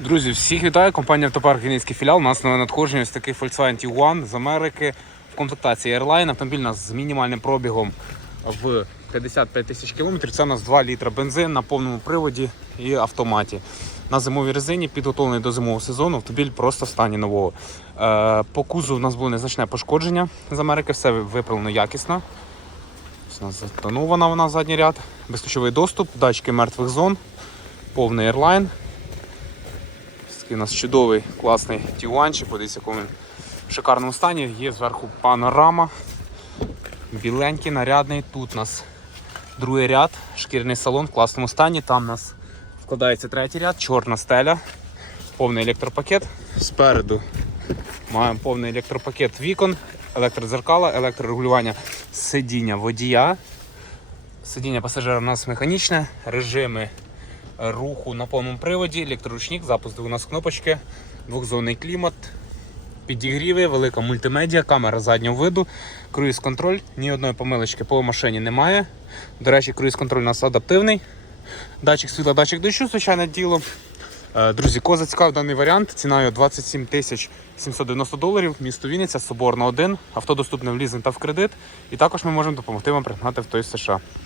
Друзі, всіх вітаю. Компанія Автопарк Вінницький філіал. У нас нове надходження ось такий Volkswagen Tiguan з Америки в комплектації Airline. Автомобіль у нас з мінімальним пробігом в 55 тисяч кілометрів. Це у нас 2 літра бензин на повному приводі і автоматі. На зимовій резині підготовлений до зимового сезону. Автомобіль просто в стані нового. Е, по кузу у нас було незначне пошкодження з Америки, все виправлено якісно. Ось У нас затонована вона задній ряд, безключовий доступ, датчики мертвих зон, повний Airline. Такий у нас чудовий, класний тігуанчик. Подивіться, якому він в шикарному стані. Є зверху панорама. Біленький, нарядний. Тут у нас другий ряд, шкіряний салон в класному стані. Там у нас вкладається третій ряд, чорна стеля, повний електропакет. Спереду маємо повний електропакет вікон, електродзеркала, електрорегулювання сидіння водія. Сидіння пасажира у нас механічне, режими руху на повному приводі, електроручник, запуск у нас кнопочки, двохзонний клімат, підігріви, велика мультимедіа, камера заднього виду, круїз-контроль, ні одної помилочки по машині немає. До речі, круїз-контроль у нас адаптивний. Датчик світла, датчик дощу, звичайне діло. Е, Друзі, кого зацікавив даний варіант, ціною 27 тисяч 790 доларів, місто Вінниця, Соборна 1, авто доступне в лізинг та в кредит. І також ми можемо допомогти вам пригнати в той США.